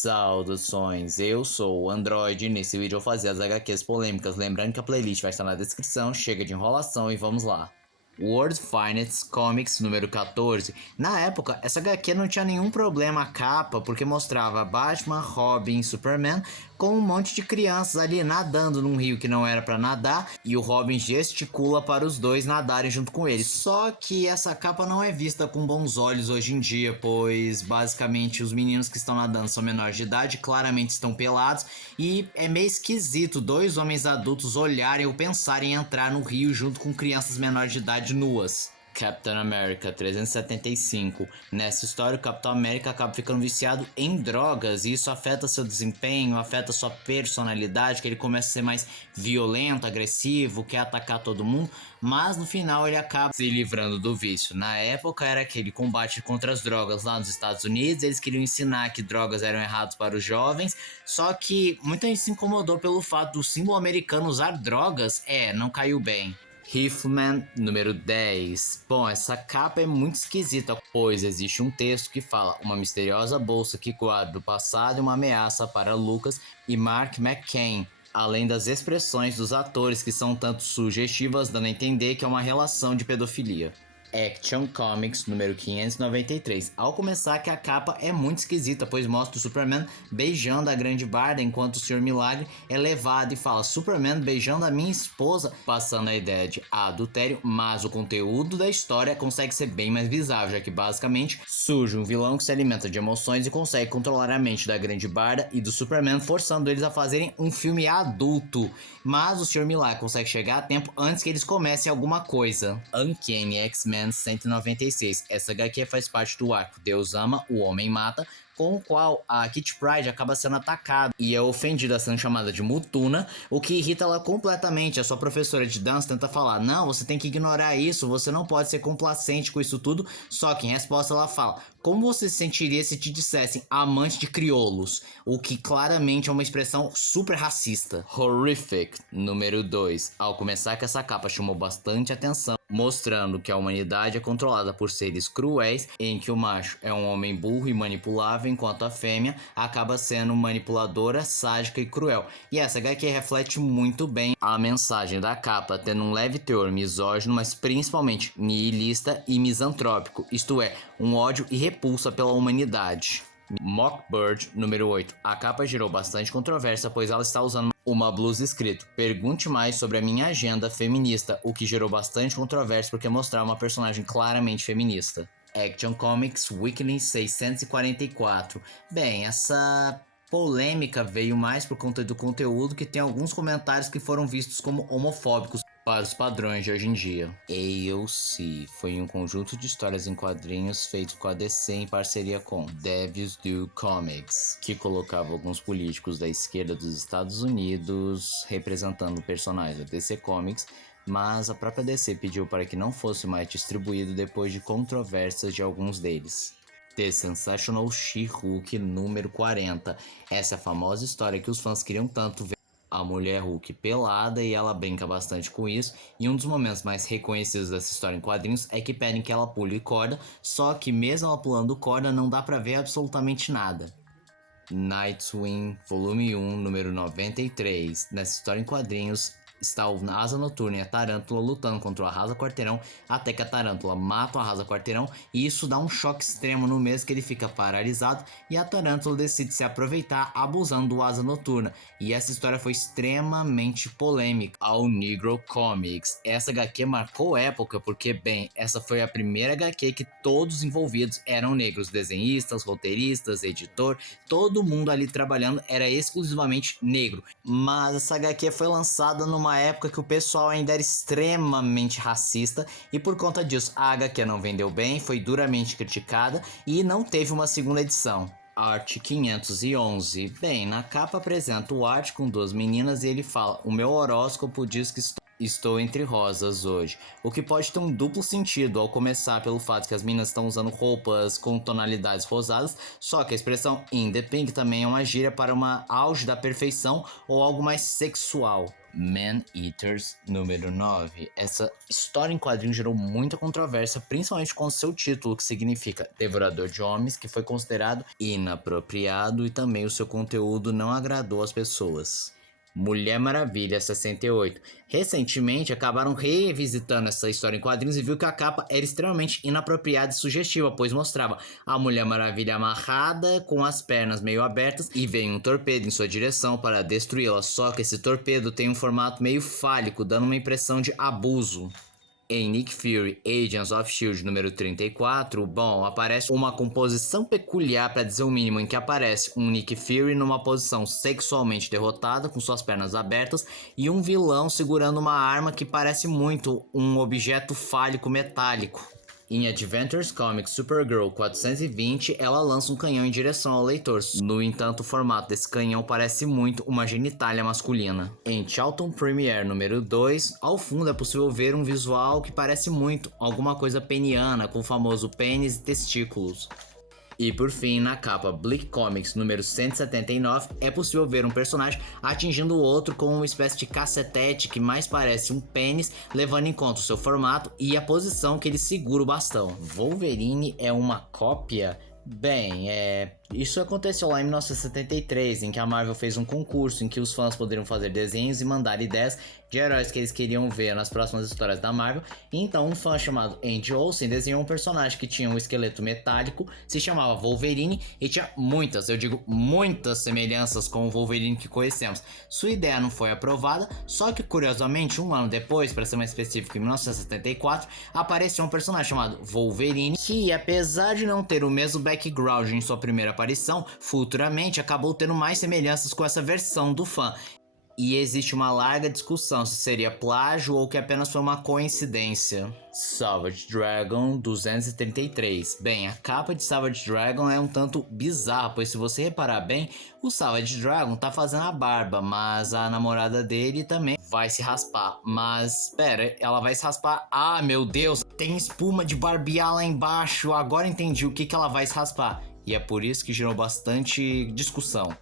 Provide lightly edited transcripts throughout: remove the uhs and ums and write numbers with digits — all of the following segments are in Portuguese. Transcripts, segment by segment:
Saudações, eu sou o Android e nesse vídeo eu vou fazer as HQs polêmicas, lembrando que a playlist vai estar na descrição, chega de enrolação e vamos lá. World Finest Comics número 14. Na época, essa HQ não tinha nenhum problema a capa, porque mostrava Batman, Robin, Superman com um monte de crianças ali nadando num rio que não era pra nadar, e o Robin gesticula para os dois nadarem junto com ele. Só que essa capa não é vista com bons olhos hoje em dia, pois basicamente os meninos que estão nadando são menores de idade, claramente estão pelados, e é meio esquisito dois homens adultos olharem ou pensarem em entrar no rio junto com crianças menores de idade nuas. Capitão América 375. Nessa história, o Capitão América acaba ficando viciado em drogas e isso afeta seu desempenho, afeta sua personalidade, que ele começa a ser mais violento, agressivo, quer atacar todo mundo, mas no final ele acaba se livrando do vício. Na época era aquele combate contra as drogas lá nos Estados Unidos, eles queriam ensinar que drogas eram erradas para os jovens, só que muita gente se incomodou pelo fato do símbolo americano usar drogas, não caiu bem. Hiffman número 10. Bom, essa capa é muito esquisita, pois existe um texto que fala uma misteriosa bolsa que guarda o passado e uma ameaça para Lucas e Mark McCain, além das expressões dos atores que são tanto sugestivas, dando a entender que é uma relação de pedofilia. Action Comics número 593. Ao começar que a capa é muito esquisita, pois mostra o Superman beijando a Grande Barda enquanto o Senhor Milagre é levado e fala Superman beijando a minha esposa, passando a ideia de adultério, mas o conteúdo da história consegue ser bem mais bizarro, já que basicamente surge um vilão que se alimenta de emoções e consegue controlar a mente da Grande Barda e do Superman, forçando eles a fazerem um filme adulto. Mas o Senhor Milagre consegue chegar a tempo antes que eles comecem alguma coisa. Uncanny X-Men 196. Essa HQ faz parte do arco Deus Ama, o Homem Mata, com o qual a Kitty Pryde acaba sendo atacada e é ofendida sendo chamada de Mutuna, o que irrita ela completamente. A sua professora de dança tenta falar, não, você tem que ignorar isso, você não pode ser complacente com isso tudo, só que em resposta ela fala, como você se sentiria se te dissessem amante de crioulos? O que claramente é uma expressão super racista. Horrific, número 2. Ao começar que essa capa chamou bastante atenção, mostrando que a humanidade é controlada por seres cruéis, em que o macho é um homem burro e manipulável, enquanto a fêmea acaba sendo manipuladora, sádica e cruel. E essa HQ reflete muito bem a mensagem da capa, tendo um leve teor misógino, mas principalmente nihilista e misantrópico, isto é, um ódio e repulsa pela humanidade. Mockbird número 8. A capa gerou bastante controvérsia, pois ela está usando uma blusa escrito pergunte mais sobre a minha agenda feminista, o que gerou bastante controvérsia porque mostrava uma personagem claramente feminista. Action Comics Weekly 644. Bem, essa polêmica veio mais por conta do conteúdo, que tem alguns comentários que foram vistos como homofóbicos para os padrões de hoje em dia. AOC foi um conjunto de histórias em quadrinhos feito com a DC em parceria com Devils Do Comics, que colocava alguns políticos da esquerda dos Estados Unidos representando personagens da DC Comics, mas a própria DC pediu para que não fosse mais distribuído depois de controvérsias de alguns deles. The Sensational She-Hulk número 40. Essa é a famosa história que os fãs queriam tanto ver. A mulher Hulk pelada e ela brinca bastante com isso, e um dos momentos mais reconhecidos dessa história em quadrinhos é que pedem que ela pule corda, só que mesmo ela pulando corda não dá pra ver absolutamente nada. Nightwing, volume 1, número 93. Nessa história em quadrinhos está o Asa Noturna e a Tarântula lutando contra o Arrasa Quarteirão, até que a Tarântula mata o Arrasa Quarteirão, e isso dá um choque extremo no mês que ele fica paralisado, e a Tarântula decide se aproveitar abusando do Asa Noturna, e essa história foi extremamente polêmica ao Negro Comics. Essa HQ marcou época porque, bem, essa foi a primeira HQ que todos os envolvidos eram negros, desenhistas, roteiristas, editor, todo mundo ali trabalhando era exclusivamente negro, mas essa HQ foi lançada numa época que o pessoal ainda era extremamente racista e por conta disso a HQ não vendeu bem, foi duramente criticada e não teve uma segunda edição. Art 511. Bem, na capa apresenta o Art com duas meninas e ele fala: o meu horóscopo diz que estou entre rosas hoje, o que pode ter um duplo sentido ao começar pelo fato que as meninas estão usando roupas com tonalidades rosadas, só que a expressão in the pink também é uma gíria para uma auge da perfeição ou algo mais sexual. Man-Eaters número 9. Essa história em quadrinhos gerou muita controvérsia, principalmente com seu título, que significa Devorador de Homens, que foi considerado inapropriado e também o seu conteúdo não agradou as pessoas. Mulher Maravilha 68. Recentemente acabaram revisitando essa história em quadrinhos e viu que a capa era extremamente inapropriada e sugestiva, pois mostrava a Mulher Maravilha amarrada com as pernas meio abertas e vem um torpedo em sua direção para destruí-la, só que esse torpedo tem um formato meio fálico, dando uma impressão de abuso. Em Nick Fury Agents of S.H.I.E.L.D. número 34, bom, aparece uma composição peculiar para dizer o mínimo, em que aparece um Nick Fury numa posição sexualmente derrotada, com suas pernas abertas, e um vilão segurando uma arma que parece muito um objeto fálico metálico. Em Adventures Comics Supergirl 420, ela lança um canhão em direção ao leitor. No entanto, o formato desse canhão parece muito uma genitália masculina. Em Charlton Premiere número 2, ao fundo é possível ver um visual que parece muito alguma coisa peniana, com o famoso pênis e testículos. E por fim, na capa Bleak Comics número 179, é possível ver um personagem atingindo o outro com uma espécie de cacetete que mais parece um pênis, levando em conta o seu formato e a posição que ele segura o bastão. Wolverine é uma cópia? Bem, isso aconteceu lá em 1973, em que a Marvel fez um concurso em que os fãs poderiam fazer desenhos e mandar ideias de heróis que eles queriam ver nas próximas histórias da Marvel. E então um fã chamado Andy Olsen desenhou um personagem que tinha um esqueleto metálico, se chamava Wolverine e tinha muitas, eu digo muitas semelhanças com o Wolverine que conhecemos. Sua ideia não foi aprovada, só que curiosamente um ano depois, para ser mais específico, em 1974, apareceu um personagem chamado Wolverine que, apesar de não ter o mesmo background em sua primeira aparição, futuramente acabou tendo mais semelhanças com essa versão do fã. E existe uma larga discussão se seria plágio ou que apenas foi uma coincidência. Savage Dragon 233. Bem, a capa de Savage Dragon é um tanto bizarra, pois se você reparar bem, o Savage Dragon tá fazendo a barba, mas a namorada dele também vai se raspar. Mas, pera, ela vai se raspar... Ah, meu Deus, tem espuma de barbear lá embaixo, agora entendi o que ela vai se raspar. E é por isso que gerou bastante discussão.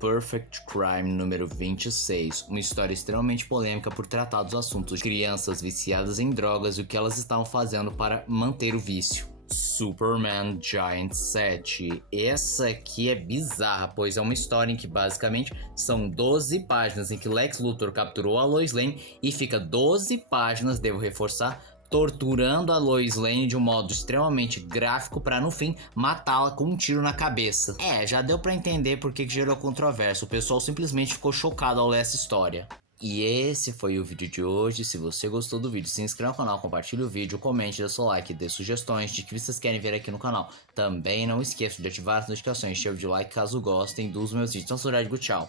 Perfect Crime número 26, uma história extremamente polêmica por tratar dos assuntos de crianças viciadas em drogas e o que elas estavam fazendo para manter o vício. Superman Giant 7. Essa aqui é bizarra, pois é uma história em que basicamente são 12 páginas em que Lex Luthor capturou a Lois Lane e fica 12 páginas, devo reforçar, torturando a Lois Lane de um modo extremamente gráfico para no fim matá-la com um tiro na cabeça. Já deu para entender por que gerou controvérsia, o pessoal simplesmente ficou chocado ao ler essa história. E esse foi o vídeo de hoje. Se você gostou do vídeo, se inscreva no canal, compartilhe o vídeo, comente, dê seu like, dê sugestões de que vocês querem ver aqui no canal. Também não esqueça de ativar as notificações, chave de like caso gostem dos meus vídeos. Então, sou o Tchau!